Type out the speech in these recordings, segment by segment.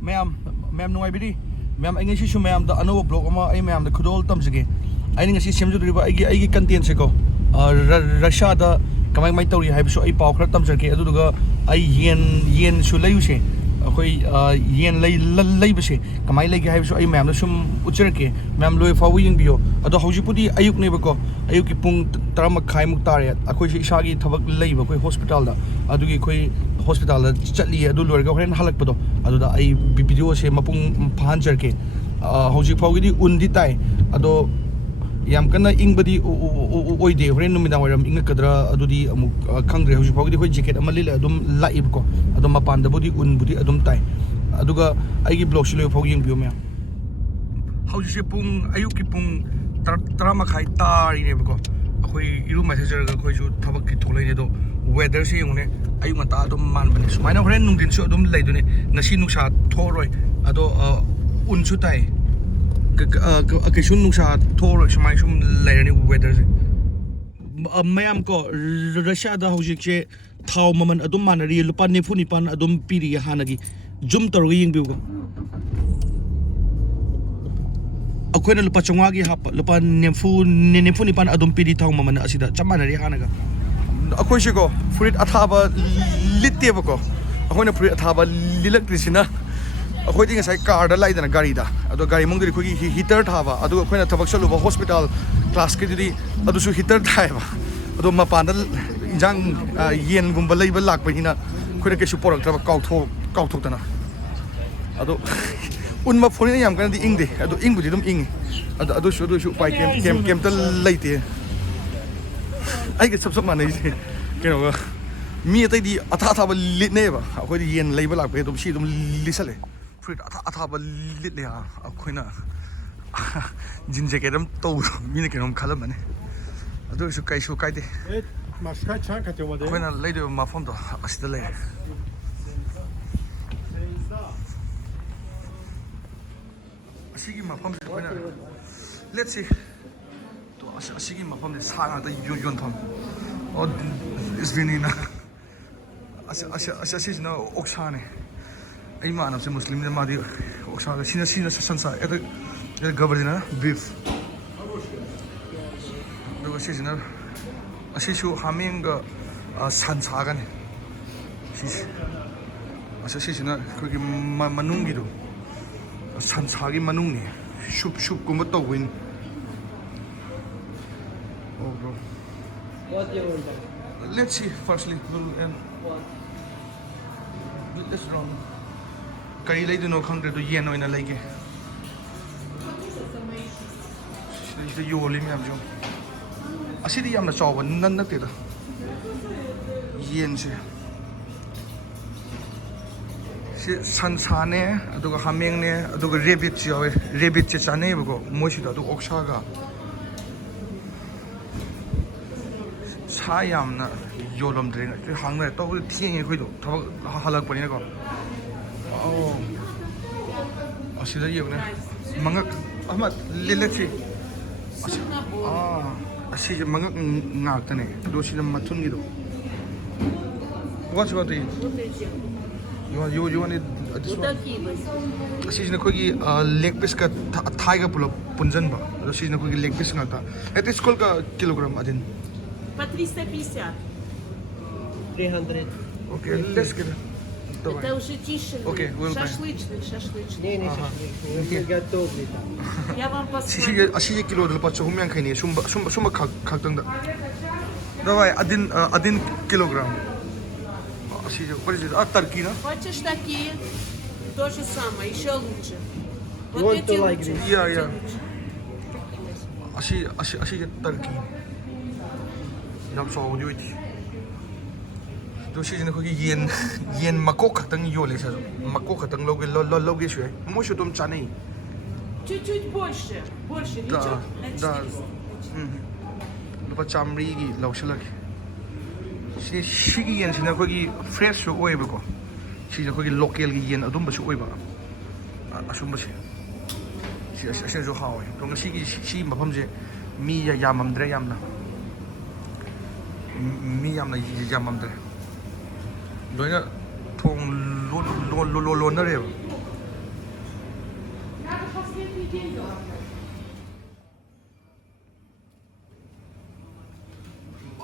Ma'am nungaibidi ma'am ai ngasi su ma'am da ano blog ama ai ma'am da khudol tamjige ai ngasi semjudriba ai content se ko Russia da kamai mai tawri haibisu ai paw khra tamjarke aduga ai yen su layuse akoi yen lay base kamai lay ga haibisu ai ma'am da sum ucherke ma'am loi fawi yingbiyo ado haujipudi ayuk ne bako ayuk ki pung 10 khai muk tare akoi isagi thabak laiba koi hospital da adugi koi hospital da chatli adu lorga horen halakpado aduda ai video se mapung phanjarke hauji phawgidi undi tai ado yam kana ingbadi oide horen numidang waram ingakadra adudi amuk khangre hauji phawgidi khoi jacket amali la adum laib ko adum mapan da budi un budi adum tai aduga aigi blog silo phawg yeng bio me hauji se pung ayuki pung 10 khai tari ne ko akhoi iru messenger ga khoi ju thabak ki tholai ne do weather se yune ayu mata adum man bane sumaina horen nungdin su adum laidune ngasi nuksa thoroi ado un su tai cái sun nung sa thor samai sum lairani weather se mayam ko Russia da hojik che thau maman adum manari lupa nefu nipan adum piri hanagi jum torgi ying biu ko akoina lupa chungwa gi hap lupa nefu nipan adum piri thau maman asida chamanari hanaga akoi se ko fruit athaba litte ko akoina fruit athaba lilak trisina अखोई दिंग साइ car दा लाइदना गाड़ी दा अदो गाड़ी मंग दि खोगी heater थाबा अदो अखोइना थबक चलुबा hospital class के दि अदुसु हीटर थाइबा अदो मपान दा इंजांग येन गुंबा लैबा लाकबहिना खोइना केसु पोरक थबा काउथोकतना अदो उनमा फोनि याम कन दि इंगदे अदो इंगबुदि दम इंग अदो अदुसु पाइ केम ता लैते आइगे सब मानै से केनो मी अतै दि अथा थाबा लिटनेबा अखोइ दि येन लैबा लाकबे दम सि दम लिसले fruit athaba lit le ha akoina jin jacket am to mi ne kenom khalam mane adu su kai de ma ska chan ka te wode akoina leido ma phone to asida le asigi ma phone akoina let's see to asigi ma phone sa nga ta yon thon o is vinina asa na oksane ai ma nam se muslim ne ma di oksa ga sina sansa eta gabardina beef do sina asisu haming ga sansa ga ne sina ko gi manung gi do sansa gi manung ne shup kum to win oh bro what do you want let's see firstly and let's run kari lai duno khangre to yen oina laige sida yoli me am jo asidi yamna chawa nan nak te da yen se sansa ne aduga hameng ne aduga rabbit chawe rabbit che chane bego moshi da du oksha ga sa yamna yolom dring hangna to thieng khoi do thawak halak pani ko oh asida yone mangak ahmad lelechi asi mangak ngak tane do sina mathun gi do what's about it you want it this one asi sina khoi gi leg piece ka thai ga pulo punjan ba do sina khoi gi leg piece ngata it is called ka kilogram adin по 350 300 okay let's get it это уже тишина. Окей, шашлычный. Не шашлычный, готовый там. Я вам посмотрю. 아시 킬로를 받쳐 후면 칸이 숨바 각던다. давай 1 килограмм. 아시 what is it? Тарки, да? Хочешь такие? То же самое, еще лучше. You want to like this? Yeah. 아시 тарки. ям 소우디 있지. 또 시즌에 거기 yen makok 같은 요리 사서 makok 같은 로게 쉬어 뭐셔 좀 짜네 чуть-чуть больше ничего да 루파 참리기 라우실라기 시기 yen시나 거기 프레쉬 오이버고 시저 거기 로컬기 yen 아둠바시 오이바 아숨바시 시저 하와이 또 시기 마품제 미야 야맘드레 얌나 미 얌나 야맘드레 loina thong lo na re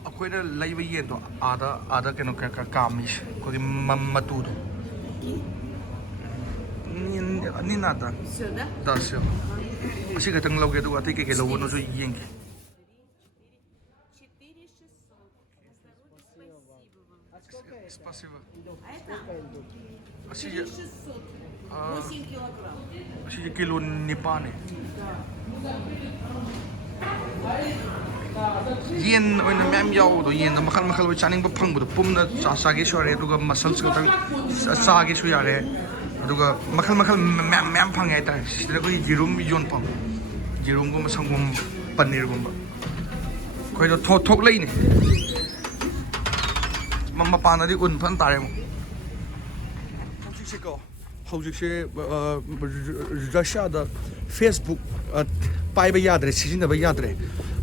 ꯑꯩꯈꯣꯏꯅ ꯂꯩꯕ ꯌꯦꯟꯗꯣ ꯑꯥꯗ ꯀꯩꯅꯣ ꯀꯥꯝꯃꯤꯁꯦ ꯑꯩꯈꯣꯏꯒꯤ ꯃꯇꯨꯗꯣ ꯅꯤ ꯅꯥꯗ Все, да? ꯗꯥ ꯁꯦ ꯑꯁꯤ ꯈꯛꯇꯪ ꯂꯧꯒꯦ ꯑꯗꯨꯒ ꯑꯇꯩ ꯀꯩꯀꯩ ꯂꯧꯕꯅꯣꯁꯨ ꯌꯦꯡꯒꯦ 4600. Спасибо. А это ꯑꯁꯤ 4600. 8 килограмм. ꯑꯁꯤꯁꯦ ꯀꯤꯂꯣ 9ꯅꯦ ꯌꯦꯟ ꯑꯣꯏꯅ ꯃꯌꯥꯝ ꯌꯥꯎꯕꯗꯣ ꯌꯦꯟꯗ ꯃꯈꯜ ꯃꯈꯜ ꯑꯣꯏ ꯆꯥꯅꯤꯡꯕ ꯐꯪꯕꯗꯣ ꯄꯨꯝꯅ ꯆꯥꯒꯦꯁꯨ ꯌꯥꯔꯦ ꯑꯗꯨꯒ ꯃꯁꯜꯁ ꯈꯛꯇꯪ ꯆꯥꯒꯦꯁꯨ ꯌꯥꯔꯦ ꯑꯗꯨꯒ ꯃꯈꯜ ꯃꯌꯥꯝ ꯐꯪꯉꯦ ꯍꯥꯏꯇꯥꯔꯦ ꯁꯤꯗ ꯑꯩꯈꯣꯏ ꯌꯦꯔꯨꯝ ꯌꯣꯟꯐꯝ ꯌꯦꯔꯨꯝꯒꯨꯝꯕ ꯁꯪꯒꯣꯝ ꯄꯅꯤꯔꯒꯨꯝꯕ ꯑꯩꯈꯣꯏꯗꯣ ꯊꯣꯛꯂꯛꯏꯅꯦ ꯃꯄꯥꯟꯗꯗꯤ ꯎꯟ ꯐꯖꯅ ꯇꯥꯔꯦ ꯑꯃꯨꯛ ꯍꯧꯖꯤꯛꯁꯦ ꯔꯁꯤꯌꯥꯗ ꯐꯦꯁꯕꯨꯛ ꯄꯥꯏꯕ ꯌꯥꯗ꯭ꯔꯦ ꯁꯤꯖꯤꯟꯅꯕ ꯌꯥꯗ꯭ꯔꯦ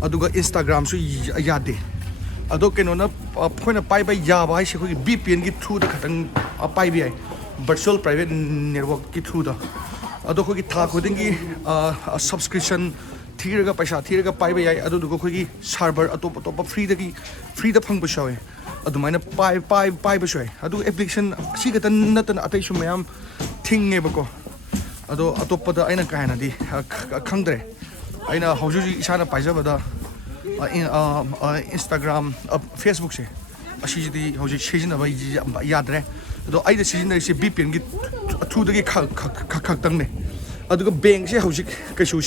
ꯑꯗꯨꯒ ꯏꯟꯁꯇꯥꯒ꯭ꯔꯥꯝꯁꯨ ꯌꯥꯗꯦ ꯑꯗꯣ ꯀꯩꯅꯣꯅ ꯑꯩꯈꯣꯏꯅ ꯄꯥꯏꯕ ꯌꯥꯕ ꯍꯥꯏꯁꯦ ꯑꯩꯈꯣꯏꯒꯤ VPNꯒꯤ ꯊ꯭ꯔꯨꯗ ꯈꯛꯇꯪ ꯄꯥꯏꯕ ꯌꯥꯏ ꯚꯔꯆꯨꯋꯦꯜ ꯄ꯭ꯔꯥꯏꯚꯦꯠ ꯅꯦꯠꯋꯥꯔꯛꯀꯤ ꯊ꯭ꯔꯨꯗ ꯑꯗꯣ ꯑꯩꯈꯣꯏꯒꯤ ꯊꯥ ꯈꯨꯗꯤꯡꯒꯤ ꯁꯕꯁꯀ꯭ꯔꯤꯞꯁꯟ ꯊꯤꯔꯒ ꯄꯩꯁꯥ ꯊꯤꯔꯒ ꯄꯥꯏꯕ ꯌꯥꯏ ꯑꯗꯨꯗꯨꯒ ꯑꯩꯈꯣꯏꯒꯤ ꯁꯥꯔꯚꯔ ꯑꯇꯣꯞꯄ ꯐ꯭ꯔꯤꯗ ꯐꯪꯕꯁꯨ ꯌꯥꯎꯋꯦ ꯑꯗꯨꯃꯥꯏꯅ ꯄꯥꯏꯕꯁꯨ ꯌꯥꯏ ꯑꯗꯨꯒ ꯑꯦꯄ꯭ꯂꯤꯀꯦꯁꯟ ꯑꯁꯤ ꯈꯛꯇ ꯅꯠꯇꯅ ꯑꯇꯩꯁꯨ ꯃꯌꯥꯝ ꯊꯤꯡꯉꯦꯕꯀꯣ ꯑꯗꯣ ꯑꯇꯣꯞꯄꯗ ꯑꯩꯅ ꯀꯥ ꯍꯦꯟꯅꯗꯤ ꯈꯪꯗ꯭ꯔꯦ ꯑꯩꯅ ꯍꯧꯖꯤꯛ ꯏꯁꯥꯅ ꯄꯥꯏꯖꯕꯗ ꯏꯟꯁꯇꯥꯒ꯭ꯔꯥꯝ ꯐꯦꯁꯕꯨꯛꯁꯦ ꯑꯁꯤꯁꯤꯗꯤ ꯍꯧꯖꯤꯛ ꯁꯤꯖꯤꯟꯅꯕ ꯌꯥꯗ꯭ꯔꯦ ꯑꯗꯣ ꯑꯩꯅ ꯁꯤꯖꯤꯟꯅꯔꯤꯁꯦ VPNꯒꯤ ꯊ꯭ꯔꯨꯗꯒꯤ ꯈꯛꯇꯪꯅꯦ ꯑꯗꯨꯒ ꯕꯦꯡꯛꯁꯦ ꯍꯧꯖꯤꯛ ꯀꯩꯁꯨ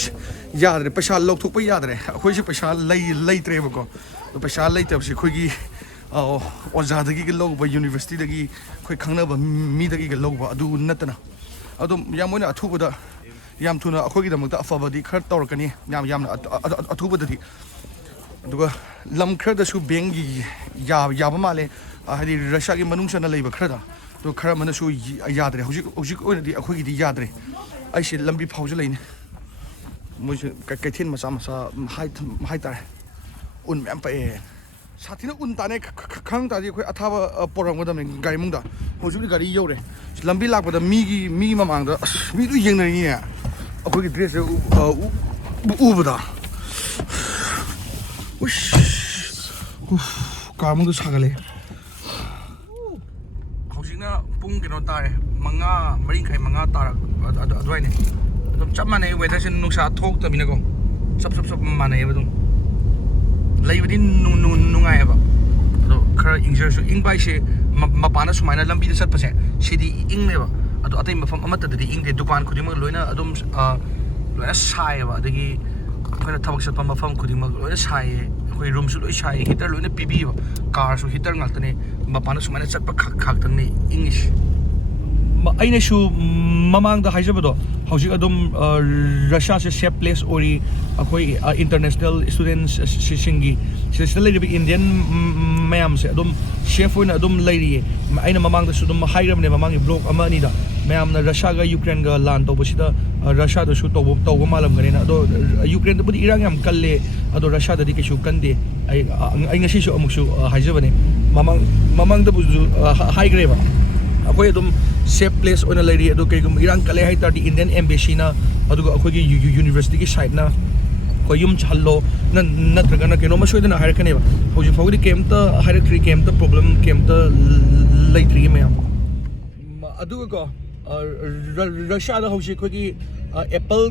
ꯌꯥꯗ꯭ꯔꯦ ꯄꯩꯁꯥ ꯂꯧꯊꯣꯛꯄ ꯌꯥꯗ꯭ꯔꯦ ꯑꯩꯈꯣꯏꯁꯦ ꯄꯩꯁꯥ ꯂꯩꯇ꯭ꯔꯦꯕꯀோ ꯄꯩꯁꯥ ꯂꯩꯇꯕꯁꯦ ꯑꯩꯈꯣꯏꯒꯤ ꯑꯣꯖꯥꯗꯒꯤꯒ ꯂꯧꯕ ꯌꯨꯅꯤꯚꯔꯁꯤꯇꯤꯗꯒꯤ ꯑꯩꯈꯣꯏ ꯈꯪꯅꯕ ꯃꯤꯗꯒꯤꯒ ꯂꯧꯕ ꯑꯗꯨ ꯅꯠꯇꯅ ꯑꯗꯨꯝ ꯌꯥꯝ ꯃꯣꯏꯅ ꯑꯊꯨꯕꯗ ꯌꯥꯝ ꯊꯨꯅ ꯑꯩꯈꯣꯏꯒꯤꯗꯃꯛꯇ ꯑꯐꯕꯗꯤ ꯈꯔ ꯇꯧꯔꯛꯀꯅꯤ ꯌꯥꯝꯅ ꯑꯊꯨꯕꯗꯗꯤ ꯑꯗꯨꯒ ꯂꯝ ꯈꯔꯗꯁꯨ ꯕꯦꯡꯛ ꯌꯥꯕ ꯃꯥꯜꯂꯦ ꯍꯥꯏꯗꯤ ꯔꯁꯤꯌꯥꯒꯤ ꯃꯅꯨꯡ ꯆꯟꯅ ꯂꯩꯕ ꯈꯔꯗ ꯑꯗꯨ ꯈꯔ ꯑꯃꯅꯁꯨ ꯌꯥꯗ꯭ꯔꯦ ꯍꯧꯖꯤꯛ ꯑꯣꯏꯅꯗꯤ ꯑꯩꯈꯣꯏꯒꯤꯗꯤ ꯌꯥꯗ꯭ꯔꯦ ꯑꯩꯁꯦ ꯂꯝꯕꯤ ꯐꯥꯎꯖꯤꯜꯂꯛꯏꯅꯦ ꯃꯣꯏꯁꯨ ꯀꯩꯊꯦꯜ ꯃꯆꯥ ꯍꯥꯏꯇꯥꯔꯦ ꯎꯟ ꯃꯌꯥꯝ ꯄꯛꯑꯦ ꯁꯥꯊꯤꯅ ꯎꯟ ꯇꯥꯅꯩ ꯈꯪ ꯇꯥꯔꯗꯤ ꯑꯩꯈꯣꯏ ꯑꯊꯥꯕ ꯄꯣꯔꯛꯒꯗꯕꯅꯤ ꯒꯥꯔꯤ ꯃꯅꯨꯡꯗ ꯍꯧꯖꯤꯛꯇꯤ ꯒꯥꯔꯤ ꯌꯧꯔꯦ ꯂꯝꯕꯤ ꯂꯥꯛꯄꯗ ꯃꯤ ꯃꯃꯥꯡꯗ ꯑꯁ ꯃꯤꯗꯨ ꯌꯦꯡꯅꯔꯤꯅꯦ ꯑꯩꯈꯣꯏꯒꯤ ꯗ꯭ꯔꯦꯁꯁꯦ ꯎꯕꯗ ꯀꯥꯔ ꯃꯅꯨꯡꯗ ꯁꯥꯒꯠꯂꯦ ꯍꯧꯖꯤꯛꯅ ꯄꯨꯡ ꯀꯩꯅꯣ ꯇꯥꯔꯦ 4:30 ꯇꯥꯔꯛ ꯑꯗꯨꯋꯥꯏꯅꯦ ꯑꯗꯨꯝ ꯆꯞ ꯃꯥꯟꯅꯩ ꯋꯦꯗꯔꯁꯦ ꯅꯨꯡꯁꯥ ꯊꯣꯛꯇꯕꯅꯤꯅꯀꯣ ꯆꯞ ꯃꯥꯟꯅꯩꯑꯕ ꯑꯗꯨꯝ ꯂꯩꯕꯗꯤ ꯅꯨꯡꯉꯥꯏꯑꯕ ꯑꯗꯣ ꯈꯔ ꯏꯪꯖꯔꯁꯨ ꯏꯪꯕ ꯍꯥꯏꯁꯦ ꯃꯄꯥꯟꯗ ꯁꯨꯃꯥꯏꯅ ꯂꯝꯕꯤꯗ ꯆꯠꯄꯁꯦ ꯁꯤꯗꯤ ꯏꯪꯉꯦꯕ ꯑꯗꯣ ꯑꯇꯩ ꯃꯐꯝ ꯑꯃꯠꯇꯗꯗꯤ ꯏꯪꯗꯦ ꯗꯨꯀꯥꯟ ꯈꯨꯗꯤꯡꯃꯛ ꯂꯣꯏꯅ ꯑꯗꯨꯝ ꯂꯣꯏꯅ ꯁꯥꯏꯌꯦꯕ ꯑꯗꯒꯤ ꯑꯩꯈꯣꯏꯅ ꯊꯕꯛ ꯆꯠꯄ ꯃꯐꯝ ꯈꯨꯗꯤꯡꯃꯛ ꯂꯣꯏꯅ ꯁꯥꯏꯌꯦ ꯑꯩꯈꯣꯏ ꯔꯨꯝꯁꯨ ꯂꯣꯏ ꯁꯥꯏꯌꯦ ꯍꯤꯇꯔ ꯂꯣꯏꯅ ꯄꯤꯕꯤꯌꯦꯕ ꯀꯥꯔꯁꯨ ꯍꯤꯇꯔ ꯉꯥꯛꯇꯅꯦ ꯃꯄꯥꯟꯗ ꯁꯨꯃꯥꯏꯅ ꯆꯠꯄ ꯈꯛꯇꯪꯅꯦ ꯏꯪꯉꯤꯁꯦ ꯑꯩꯅꯁꯨ ꯃꯃꯥꯡꯗ ꯍꯥꯏꯖꯕꯗꯣ ꯍꯧꯖꯤꯛ ꯑꯗꯨꯝ ꯔꯁꯤꯌꯥꯁꯦ ꯁꯦꯐ ꯄ꯭ꯂꯦꯁ ꯑꯣꯏꯔꯤ ꯑꯩꯈꯣꯏ ꯏꯟꯇꯔꯅꯦꯁꯅꯦꯜ ꯁ꯭ꯇꯨꯗꯦꯟꯠꯁꯤꯡꯒꯤ ꯁꯤꯗ ꯂꯩꯔꯤꯕ ꯏꯟꯗꯤꯌꯟ ꯃꯌꯥꯝꯁꯦ ꯑꯗꯨꯝ ꯁꯦꯐ ꯑꯣꯏꯅ ꯑꯗꯨꯝ ꯂꯩꯔꯤꯌꯦ ꯑꯩꯅ ꯃꯃꯥꯡꯗꯁꯨ ꯑꯗꯨꯝ ꯍꯥꯏꯈ꯭ꯔꯕꯅꯦ ꯃꯃꯥꯡꯒꯤ ꯕ꯭ꯂꯣꯛ ꯑꯃ ꯑꯅꯤꯗ ꯃꯌꯥꯝꯅ ꯔꯁꯤꯌꯥꯒ ꯌꯨꯀ꯭ꯔꯦꯟꯒ ꯂꯥꯟ ꯇꯧꯕꯁꯤꯗ ꯔꯁꯤꯌꯥꯗꯁꯨ ꯇꯧꯕ ꯃꯥꯜꯂꯝꯒꯅꯤꯅ ꯑꯗꯣ ꯌꯨꯀ꯭ꯔꯦꯟꯗꯕꯨꯗꯤ ꯏꯔꯥꯡ ꯌꯥꯝ ꯀꯜꯂꯦ ꯑꯗꯣ ꯔꯁꯤꯌꯥꯗꯗꯤ ꯀꯩꯁꯨ ꯀꯟꯗꯦ ꯑꯩ ꯉꯁꯤꯁꯨ ꯑꯃꯨꯛꯁꯨ ꯍꯥꯏꯖꯕꯅꯦ ꯃꯃꯥꯡꯗꯕꯨꯁꯨ ꯍꯥꯏꯈ꯭ꯔꯦꯕ ꯑꯩꯈꯣꯏ ꯑꯗꯨꯝ ꯁꯦꯐ ꯄ꯭लेस ꯑꯣꯏꯅ ꯂꯩꯔꯤ ꯑꯗꯣ ꯀꯩꯒꯨꯝꯕ ꯏꯔꯥꯡ ꯀꯜꯂꯦ ꯍꯥꯏꯇꯥꯔꯗꯤ ꯏꯟꯗꯤꯌꯟ ꯑꯦꯝꯕꯦꯁꯤꯅ ꯑꯗꯨꯒ ꯑꯩꯈꯣꯏꯒꯤ ꯌꯨꯅꯤꯚꯔꯁꯤꯇꯤꯒꯤ ꯁꯥꯏꯠꯅ ꯑꯩꯈꯣꯏ ꯌꯨꯝ ꯆꯜꯍꯜꯂꯣ ꯅꯠꯇ꯭ꯔꯒꯅ ꯀꯩꯅꯣꯝꯃ ꯁꯣꯏꯗꯅ ꯍꯥꯏꯔꯛꯀꯅꯦꯕ ꯍꯧꯖꯤꯛ ꯐꯥꯎꯕꯗꯤ ꯀꯩꯝꯇ ꯍꯥꯏꯔꯛꯇ꯭ꯔꯤ ꯀꯩꯝꯇ ꯄ꯭ꯔꯣꯕ꯭ꯂꯦꯝ ꯀꯩꯝꯇ ꯂꯩꯇ꯭ꯔꯤ ꯃꯌꯥꯝ ꯑꯗꯨꯒꯀꯣ ꯔꯁꯤꯌꯥꯗ ꯍꯧꯖꯤꯛ ꯑꯩꯈꯣꯏꯒꯤ ꯑꯦꯄꯜ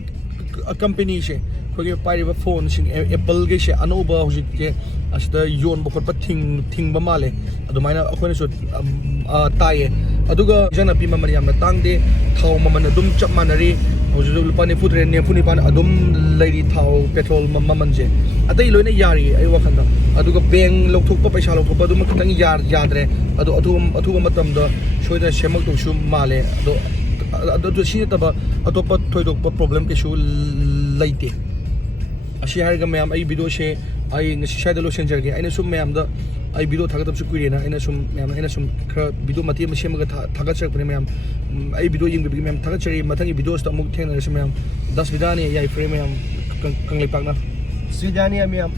ꯀꯝꯄꯦꯅꯤꯁꯦ ꯑꯩꯈꯣꯏꯒꯤ ꯄꯥꯏꯔꯤꯕ ꯐꯣꯟꯁꯤꯡ ꯑꯦꯄꯜꯒꯤꯁꯦ ꯑꯅꯧꯕ ꯍꯧꯖꯤꯛꯁꯦ ꯑꯁꯤꯗ ꯌꯣꯟꯕ ꯈꯣꯠꯄ ꯊꯤꯡꯕ ꯃꯥꯜꯂꯦ ꯑꯗꯨꯃꯥꯏꯅ ꯑꯩꯈꯣꯏꯅꯁꯨ ꯇꯥꯏꯌꯦ ꯑꯗꯨꯒ ꯏꯟꯖꯥꯡ ꯅꯥꯄꯤ ꯃꯃꯜ ꯌꯥꯝꯅ ꯇꯥꯡꯗꯦ ꯊꯥꯎ ꯃꯃꯜ ꯑꯗꯨꯝ ꯆꯞ ꯃꯥꯟꯅꯔꯤ ꯍꯧꯖꯤꯛ ꯂꯨꯄꯥ 94 ꯑꯗꯨꯝ ꯂꯩꯔꯤ ꯊꯥꯎ ꯄꯦꯇ꯭ꯔꯣꯜ ꯃꯃꯜꯁꯦ ꯑꯇꯩ ꯂꯣꯏꯅ ꯌꯥꯔꯤ ꯑꯩ ꯋꯥꯈꯜꯗ ꯑꯗꯨꯒ ꯕꯦꯡ ꯂꯧꯊꯣꯛꯄ ꯄꯩꯁꯥ ꯂꯧꯊꯣꯛꯄ ꯑꯗꯨꯃ ꯈꯤꯇꯪ ꯌꯥꯗ꯭ꯔꯦ ꯑꯗꯣ ꯑꯊꯨꯕ ꯃꯇꯝꯗ ꯁꯣꯏꯗꯅ ꯁꯦꯝꯃꯛꯇꯧꯁꯨ ꯃꯥꯜꯂꯦ ꯑꯗꯣ ꯁꯤ ꯅꯠꯇꯕ ꯑꯇꯣꯞꯄ ꯊꯣꯏꯗꯣꯛꯄ ꯄ꯭ꯔꯣꯕ꯭ꯂꯦꯝ ꯀꯩꯁꯨ ꯂꯩꯇꯦ ꯑꯁꯤ ꯍꯥꯏꯔꯒ ꯃꯌꯥꯝ ꯑꯩ ꯚꯤডিꯑꯣꯁꯦ ꯑꯩ ꯉꯁꯤ ꯁ꯭ꯋꯥꯏꯗ ꯂꯣꯏꯁꯤꯟꯖꯔꯒꯦ ꯑꯩꯅ ꯁꯨꯝ ꯃꯌꯥꯝꯗ ꯑꯩ ꯚꯤडिꯑꯣ ꯊꯥꯒꯠꯇꯕꯁꯨ ꯀꯨꯏꯔꯦꯅ ꯑꯩꯅ ꯁꯨꯝ ꯈꯔ ꯚꯤडिꯑꯣ ꯃꯇꯦꯛ ꯑꯃ ꯁꯦꯝꯃꯒ ꯊꯥꯒꯠꯆꯔꯛꯄꯅꯦ ꯃꯌꯥꯝ ꯑꯩ ꯚꯤडिꯑꯣ ꯌꯦꯡꯕꯤꯕꯒꯤ ꯃꯌꯥꯝ ꯊꯥꯒꯠꯆꯔꯤ ꯃꯊꯪꯒꯤ ꯚꯤडिꯑꯣꯁꯤꯗ ꯑꯃꯨꯛ ꯊꯦꯡꯅꯔꯁꯤ ꯃꯌꯥꯝ ꯗꯁ ꯕꯤꯗꯥꯅꯤ ꯌꯥꯏꯐꯔꯦ ꯃꯌꯥꯝ ꯀꯪꯂꯩꯄꯥꯛꯅ Свидания, мям.